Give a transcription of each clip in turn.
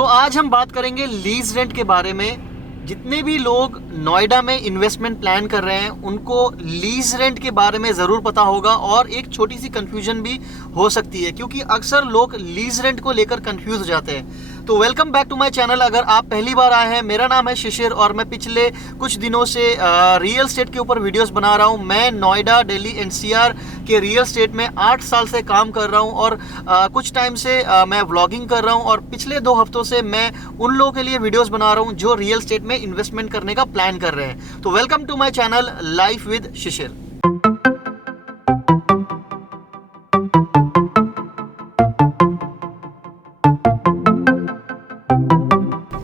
तो आज हम बात करेंगे लीज रेंट के बारे में। जितने भी लोग नोएडा में इन्वेस्टमेंट प्लान कर रहे हैं उनको लीज रेंट के बारे में ज़रूर पता होगा और एक छोटी सी कंफ्यूजन भी हो सकती है क्योंकि अक्सर लोग लीज रेंट को लेकर कंफ्यूज हो जाते हैं। तो welcome back to my channel. अगर आप पहली बार आए हैं, मेरा नाम है शिशिर और मैं पिछले कुछ दिनों से रियल एस्टेट के ऊपर वीडियोस बना रहा हूं। मैं नोएडा, दिल्ली, एनसीआर के रियल एस्टेट में 8 साल से काम कर रहा हूं और कुछ टाइम से मैं व्लॉगिंग कर रहा हूं और पिछले 2 हफ्तों से मैं उन लोगों के लिए वीडियोस बना रहा हूं जो रियल एस्टेट में इन्वेस्टमेंट करने का प्लान कर रहे हैं। तो welcome to my channel life with Shishir.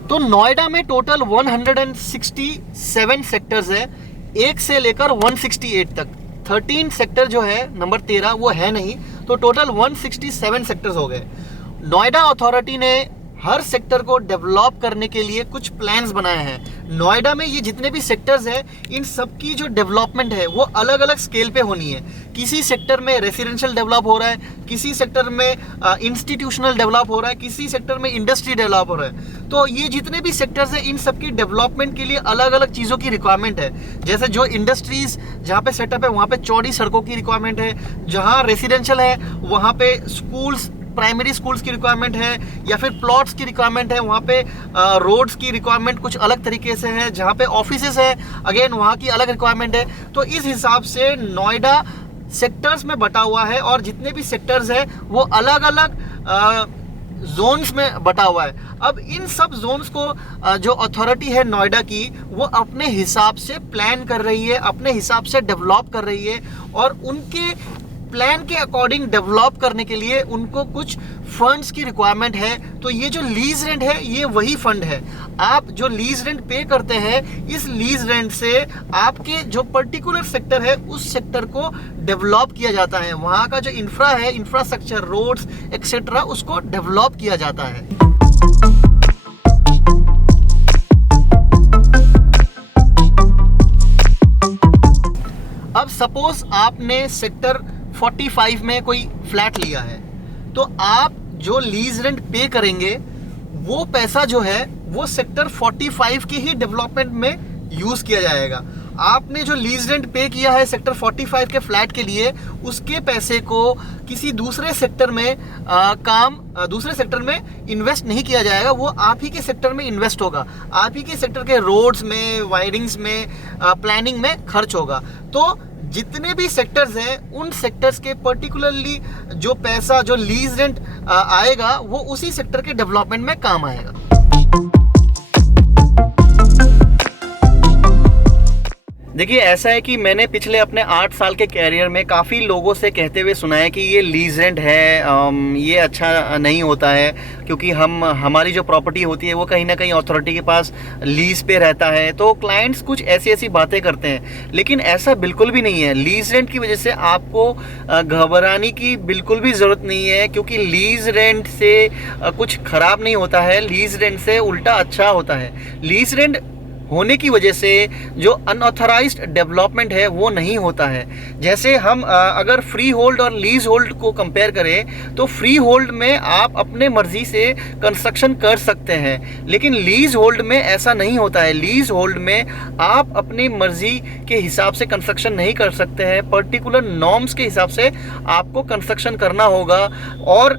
तो नोएडा में टोटल 167 सेक्टर्स है, 1 से लेकर 168 तक। 13 सेक्टर जो है, नंबर 13 वो है नहीं, तो टोटल 167 सेक्टर्स हो गए। नोएडा अथॉरिटी ने हर सेक्टर को डेवलप करने के लिए कुछ प्लान्स बनाए हैं। नोएडा में ये जितने भी सेक्टर्स हैं, इन सब की जो डेवलपमेंट है वो अलग अलग स्केल पे होनी है। किसी सेक्टर में रेसिडेंशियल डेवलप हो रहा है, किसी सेक्टर में इंस्टीट्यूशनल डेवलप हो रहा है, किसी सेक्टर में इंडस्ट्री डेवलप हो रहा है। तो ये जितने भी सेक्टर्स हैं, इन सब की डेवलपमेंट के लिए अलग अलग चीज़ों की रिक्वायरमेंट है। जैसे जो इंडस्ट्रीज जहाँ पे सेटअप है वहाँ पे चौड़ी सड़कों की रिक्वायरमेंट है, जहाँ रेसिडेंशियल है वहाँ पे स्कूल्स, प्राइमरी स्कूल्स की रिक्वायरमेंट है, या फिर प्लॉट्स की रिक्वायरमेंट है। वहाँ पे रोड्स की रिक्वायरमेंट कुछ अलग तरीके से है। जहाँ पे ऑफिसेस है, अगेन वहाँ की अलग रिक्वायरमेंट है। तो इस हिसाब से नोएडा सेक्टर्स में बटा हुआ है और जितने भी सेक्टर्स है वो अलग अलग जोन्स में बटा हुआ है। अब इन सब जोन्स को जो अथॉरिटी है नोएडा की, वो अपने हिसाब से प्लान कर रही है, अपने हिसाब से डेवलप कर रही है और उनके प्लान के अकॉर्डिंग डेवलप करने के लिए उनको कुछ फंड्स की रिक्वायरमेंट है। तो ये जो लीज रेंट है ये वही फंड है। आप जो लीज रेंट पे करते हैं, इस लीज रेंट से आपके जो पर्टिकुलर सेक्टर है उस सेक्टर को डेवलप किया जाता है। वहाँ का जो इंफ्रा है, इंफ्रास्ट्रक्चर, रोड्स एक्सेट्रा, उसको डेवलप किया जाता है। अब सपोज आपने सेक्टर 45 में कोई फ्लैट लिया है, तो आप जो लीज रेंट पे करेंगे वो पैसा जो है वो सेक्टर 45 की ही डेवलपमेंट में यूज किया जाएगा। आपने जो लीज रेंट पे किया है सेक्टर 45 के फ्लैट के लिए, उसके पैसे को किसी दूसरे सेक्टर में दूसरे सेक्टर में इन्वेस्ट नहीं किया जाएगा। वो आप ही के सेक्टर में इन्वेस्ट होगा, आप ही के सेक्टर के रोड्स में, वायरिंग्स में, प्लानिंग में खर्च होगा। तो जितने भी सेक्टर्स हैं, उन सेक्टर्स के पर्टिकुलरली जो पैसा, जो लीज रेंट आएगा, वो उसी सेक्टर के डेवलपमेंट में काम आएगा। देखिए, ऐसा है कि मैंने पिछले अपने 8 साल के कैरियर में काफ़ी लोगों से कहते हुए सुना है कि ये लीज रेंट है, ये अच्छा नहीं होता है क्योंकि हमारी जो प्रॉपर्टी होती है वो कहीं ना कहीं अथॉरिटी के पास लीज पे रहता है। तो क्लाइंट्स कुछ ऐसी ऐसी बातें करते हैं, लेकिन ऐसा बिल्कुल भी नहीं है। लीज रेंट की वजह से आपको घबराने की बिल्कुल भी ज़रूरत नहीं है क्योंकि लीज रेंट से कुछ ख़राब नहीं होता है, लीज रेंट से उल्टा अच्छा होता है। लीज रेंट होने की वजह से जो अनऑथराइज्ड डेवलपमेंट है वो नहीं होता है। जैसे हम अगर फ्री होल्ड और लीज होल्ड को कंपेयर करें तो फ्री होल्ड में आप अपने मर्जी से कंस्ट्रक्शन कर सकते हैं, लेकिन लीज होल्ड में ऐसा नहीं होता है। लीज होल्ड में आप अपनी मर्जी के हिसाब से कंस्ट्रक्शन नहीं कर सकते हैं, पर्टिकुलर नॉर्म्स के हिसाब से आपको कंस्ट्रक्शन करना होगा। और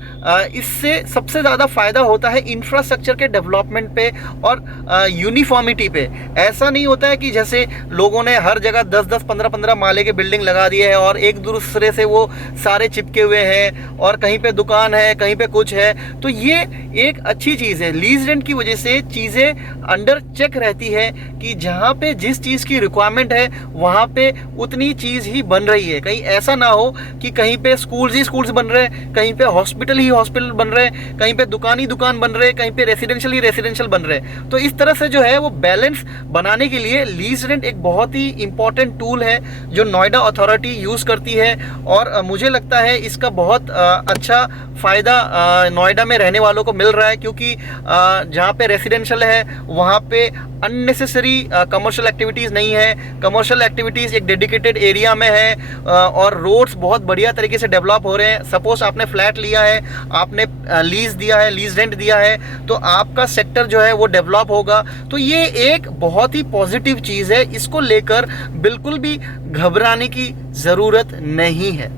इससे सबसे ज़्यादा फ़ायदा होता है इंफ्रास्ट्रक्चर के डेवलपमेंट पे और यूनिफॉर्मिटी पे। ऐसा नहीं होता है कि जैसे लोगों ने हर जगह 10-10, 15-15 माले के बिल्डिंग लगा दिए हैं और एक दूसरे से वो सारे चिपके हुए हैं और कहीं पे दुकान है, कहीं पे कुछ है। तो ये एक अच्छी चीज़ है। लीज रेंट की वजह से चीज़ें अंडर चेक रहती है कि जहाँ पे जिस चीज़ की रिक्वायरमेंट है वहाँ पे उतनी चीज़ ही बन रही है। कहीं ऐसा ना हो कि कहीं पे स्कूल्स ही स्कूल्स बन रहे हैं, कहीं पे हॉस्पिटल ही हॉस्पिटल बन रहे हैं, कहीं पे दुकान ही दुकान बन रहे हैं, कहीं पे रेसिडेंशियल ही रेसिडेंशियल बन रहे हैं। तो इस तरह से जो है वो बैलेंस बनाने के लिए लीज रेंट एक बहुत ही इंपॉर्टेंट टूल है जो नोएडा अथॉरिटी यूज़ करती है। और मुझे लगता है इसका बहुत अच्छा फ़ायदा नोएडा में रहने वालों को मिल रहा है, क्योंकि जहाँ पे रेसिडेंशियल है वहाँ पे अननेसेसरी कमर्शियल एक्टिविटीज़ नहीं है। कमर्शियल एक्टिविटीज़ एक डेडिकेटेड एरिया में है और रोड्स बहुत बढ़िया तरीके से डेवलप हो रहे हैं। सपोज आपने फ्लैट लिया है, आपने लीज दिया है, लीज रेंट दिया है, तो आपका सेक्टर जो है वो डेवलप होगा। तो ये एक बहुत ही पॉजिटिव चीज़ है, इसको लेकर बिल्कुल भी घबराने की ज़रूरत नहीं है।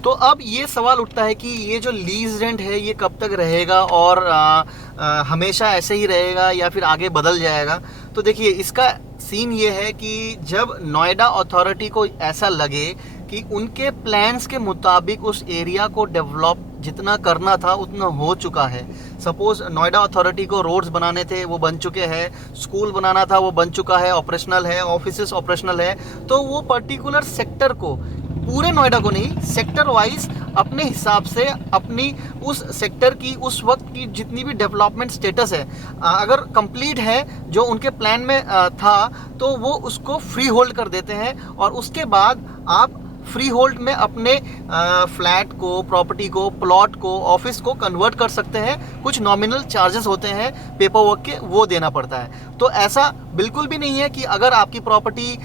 तो अब ये सवाल उठता है कि ये जो लीज रेंट है ये कब तक रहेगा और हमेशा ऐसे ही रहेगा या फिर आगे बदल जाएगा। तो देखिए, इसका सीन ये है कि जब नोएडा अथॉरिटी को ऐसा लगे कि उनके प्लान्स के मुताबिक उस एरिया को डेवलप जितना करना था उतना हो चुका है। सपोज नोएडा अथॉरिटी को रोड्स बनाने थे, वो बन चुके हैं, स्कूल बनाना था वो बन चुका है, ऑपरेशनल है, ऑफिसेस ऑपरेशनल है, तो वो पर्टिकुलर सेक्टर को, पूरे नोएडा को नहीं, सेक्टर वाइज अपने हिसाब से अपनी उस सेक्टर की उस वक्त की जितनी भी डेवलपमेंट स्टेटस है अगर कंप्लीट है जो उनके प्लान में था, तो वो उसको फ्री होल्ड कर देते हैं। और उसके बाद आप फ्री होल्ड में अपने फ्लैट को, प्रॉपर्टी को, प्लॉट को, ऑफिस को कन्वर्ट कर सकते हैं। कुछ नॉमिनल चार्जेस होते हैं पेपर वर्क के, वो देना पड़ता है। तो ऐसा बिल्कुल भी नहीं है कि अगर आपकी प्रॉपर्टी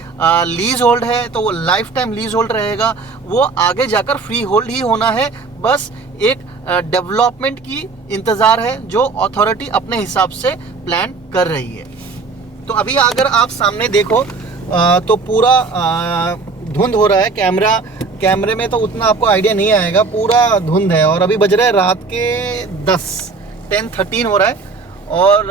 लीज होल्ड है तो वो लाइफ टाइम लीज होल्ड रहेगा, वो आगे जाकर फ्री होल्ड ही होना है। बस एक डेवलपमेंट की इंतज़ार है जो अथॉरिटी अपने हिसाब से प्लान कर रही है। तो अभी अगर आप सामने देखो तो पूरा धुंध हो रहा है। कैमरे में तो उतना आपको आइडिया नहीं आएगा, पूरा धुंध है। और अभी बज रहा है रात के 10:13 हो रहा है। और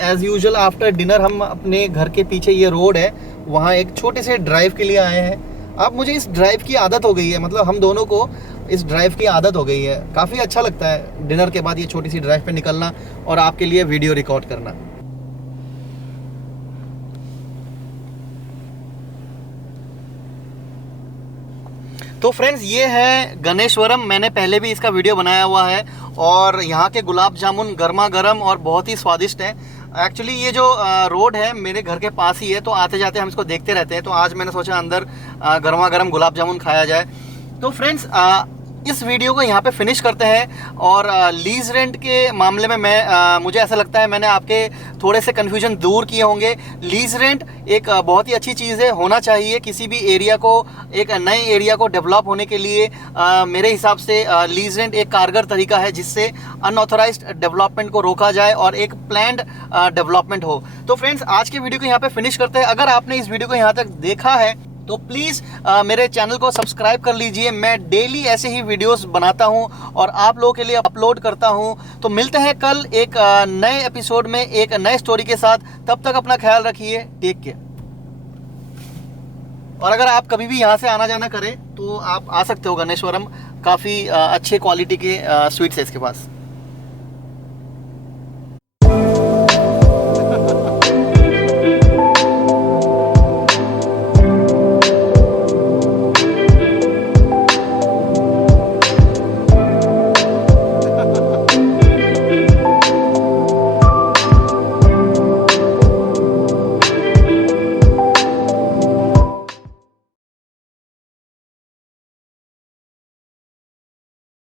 एज़ यूजुअल आफ्टर डिनर हम अपने घर के पीछे ये रोड है, वहाँ एक छोटे से ड्राइव के लिए आए हैं। अब मुझे इस ड्राइव की आदत हो गई है, मतलब हम दोनों को इस ड्राइव की आदत हो गई है। काफ़ी अच्छा लगता है डिनर के बाद ये छोटी सी ड्राइव पे निकलना और आपके लिए वीडियो रिकॉर्ड करना। तो फ्रेंड्स, ये है गणेशवरम। मैंने पहले भी इसका वीडियो बनाया हुआ है और यहाँ के गुलाब जामुन गर्मा गर्म और बहुत ही स्वादिष्ट है। एक्चुअली ये जो रोड है मेरे घर के पास ही है, तो आते जाते हम इसको देखते रहते हैं। तो आज मैंने सोचा अंदर गर्मा गर्म गुलाब जामुन खाया जाए। तो फ्रेंड्स, इस वीडियो को यहाँ पे फिनिश करते हैं। और लीज रेंट के मामले में मुझे ऐसा लगता है मैंने आपके थोड़े से कन्फ्यूजन दूर किए होंगे। लीज रेंट एक बहुत ही अच्छी चीज़ है, होना चाहिए किसी भी एरिया को, एक नए एरिया को डेवलप होने के लिए। मेरे हिसाब से लीज रेंट एक कारगर तरीका है जिससे अनऑथराइज्ड डेवलपमेंट को रोका जाए और एक प्लान्ड डेवलपमेंट हो। तो फ्रेंड्स, आज के वीडियो को यहाँ पे फिनिश करते हैं। अगर आपने इस वीडियो को यहाँ तक देखा है तो प्लीज़ मेरे चैनल को सब्सक्राइब कर लीजिए। मैं डेली ऐसे ही वीडियोस बनाता हूं और आप लोगों के लिए अपलोड करता हूं। तो मिलते हैं कल एक नए एपिसोड में एक नए स्टोरी के साथ। तब तक अपना ख्याल रखिए, टेक केयर। और अगर आप कभी भी यहाँ से आना जाना करें तो आप आ सकते हो गणेशवरम, काफ़ी अच्छे क्वालिटी के स्वीट्स है इसके पास।